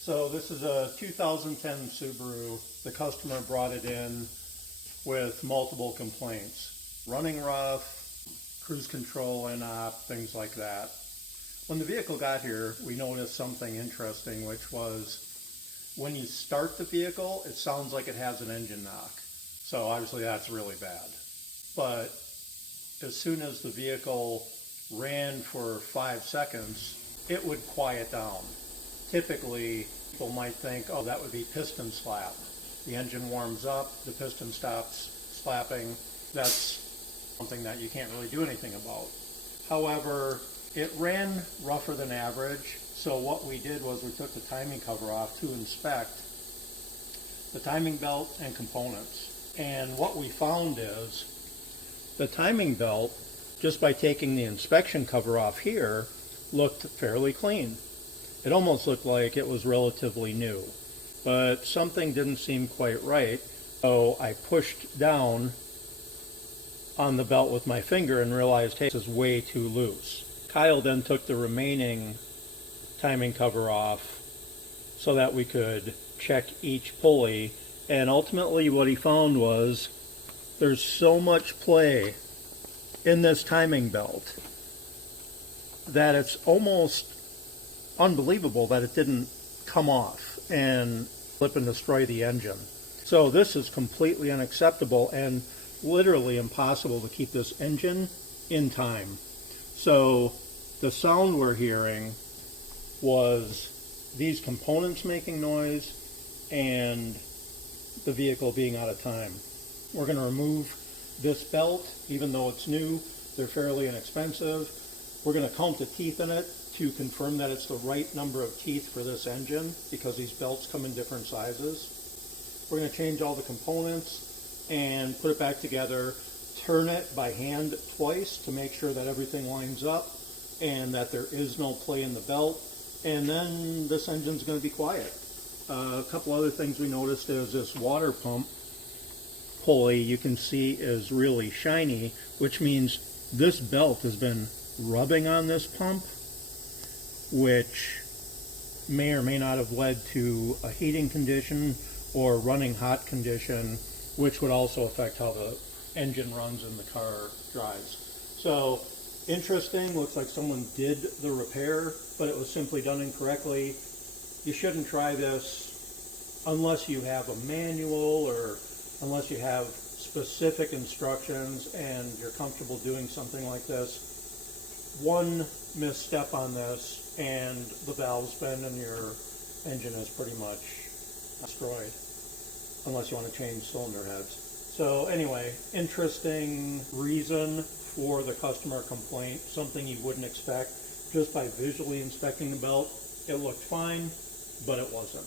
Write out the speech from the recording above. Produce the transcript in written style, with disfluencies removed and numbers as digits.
So this is a 2010 Subaru. The customer brought it in with multiple complaints. Running rough, cruise control in-op, things like that. When the vehicle got here, we noticed something interesting, which was when you start the vehicle, it sounds like it has an engine knock. So obviously that's really bad. But as soon as the vehicle ran for 5 seconds, it would quiet down. Typically, people might think, oh, that would be piston slap. The engine warms up, the piston stops slapping. That's something that you can't really do anything about. However, it ran rougher than average, so what we did was we took the timing cover off to inspect the timing belt and components. And what we found is the timing belt, just by taking the inspection cover off here, looked fairly clean. It almost looked like it was relatively new, but something didn't seem quite right. So I pushed down on the belt with my finger and realized, hey, this is way too loose. Kyle then took the remaining timing cover off so that we could check each pulley, and ultimately what he found was there's so much play in this timing belt that it's almost unbelievable that it didn't come off and flip and destroy the engine. So this is completely unacceptable and literally impossible to keep this engine in time. So the sound we're hearing was these components making noise and the vehicle being out of time. We're going to remove this belt, even though it's new. They're fairly inexpensive. We're going to count the teeth in it to confirm that it's the right number of teeth for this engine, because these belts come in different sizes. We're going to change all the components and put it back together, turn it by hand twice to make sure that everything lines up and that there is no play in the belt, and then this engine's going to be quiet. A couple other things we noticed is this water pump pulley, you can see, is really shiny, which means this belt has been rubbing on this pump, which may or may not have led to a heating condition or running hot condition, which would also affect how the engine runs and the car drives. So interesting, looks like someone did the repair, but it was simply done incorrectly. You shouldn't try this unless you have a manual or unless you have specific instructions and you're comfortable doing something like this. One misstep on this and the valves bend and your engine is pretty much destroyed, unless you want to change cylinder heads. So anyway, interesting reason for the customer complaint, something you wouldn't expect. Just by visually inspecting the belt, it looked fine, but it wasn't.